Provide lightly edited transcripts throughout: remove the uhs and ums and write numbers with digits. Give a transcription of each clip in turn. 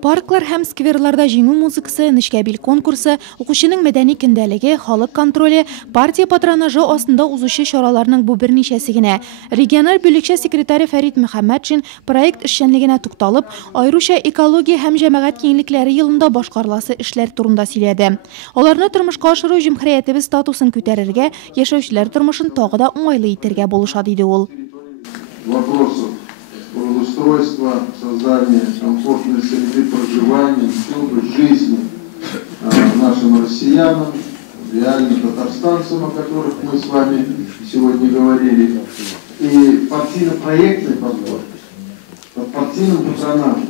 Парклар һәм скверларда җиңү музыкасы, нечкәбил конкурсы, укучының мәдәни көндәлеге, халык контроле, партия патронажы астында узучы чараларның бу берничәсе генә. Региональ бүлекчә секретаре Фәрит Мөхәммәтшин проект эшчәнлегенә тукталып, аеруча экология һәм җәмәгать киңлекләре елында башкарыласы эшләр турында сөйләде. Аларны тормышка ашыру җәмгыятебез статусын күтәрергә, яшәүчеләр тормышын тагы да уңайлы итәргә булыша, диде ул. Устройство, создание комфортной среды проживания, учебы, жизни нашим россиянам, реально татарстанцам, о которых мы с вами сегодня говорили, и партийно-проектный подход под партийным патронажем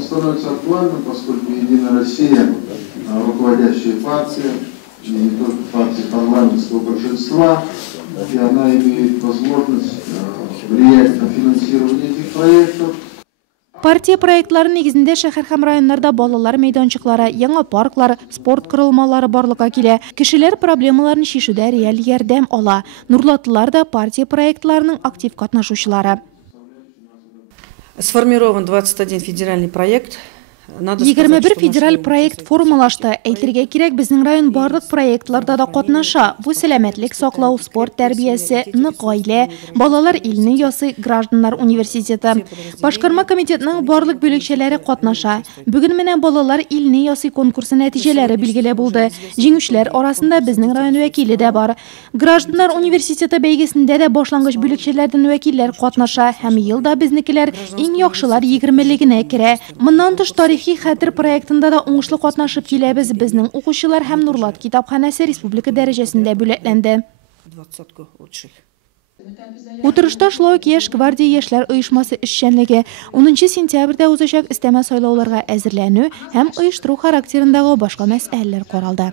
становится актуальным, поскольку Единая Россия, руководящая партия, и не только партия парламентского большинства, и она имеет возможность влиять на финансирование этих проектов. Партия проектлары нигезендә шәһәр һәм районнарда балалар мәйданчыклары, яңа парклар, спорт корылмалары барлыкка килә. Кешеләр проблемаларын чишүдә реаль ярдәм ала. Нурлатлылар да партия проектларының актив катнашучылары. Сформирован 21 федеральный проект. 21 федераль проект формалашты. Әйтергә кирәк, безнең район барлык проектларда да катнаша. Бу сәламәтлек саклау, спорт тәрбиясе, нык гаилә, балалар илне ясый, гражданнар университеты. Башкарма комитетның барлык бүлекчәләре катнаша. Бүген менә балалар илне ясый конкурсы нәтиҗәләре билгеле булды. Җиңүчеләр арасында безнең район вәкиле дә бар. Гражданнар университеты бәйгесендә дә башлангыч бүлекчәләрдән вәкилләр катнаша һәм елда безнекеләр иң яхшылар 20-легенә керә. Моннан тыш тарихи хәтер проектында да уңышлы катнашып киләбез. Безнең укучылар һәм Нурлат китапханәсе республика дәрәҗәсендә бүләкләнде. Утырышта шулай ук Яшь гвардия яшьләр оешмасы эшчәнлеге, 10 сентябрьдә узачак өстәмә сайлауларга әзерләнү һәм оештыру характерындагы башка мәсьәләләр каралды.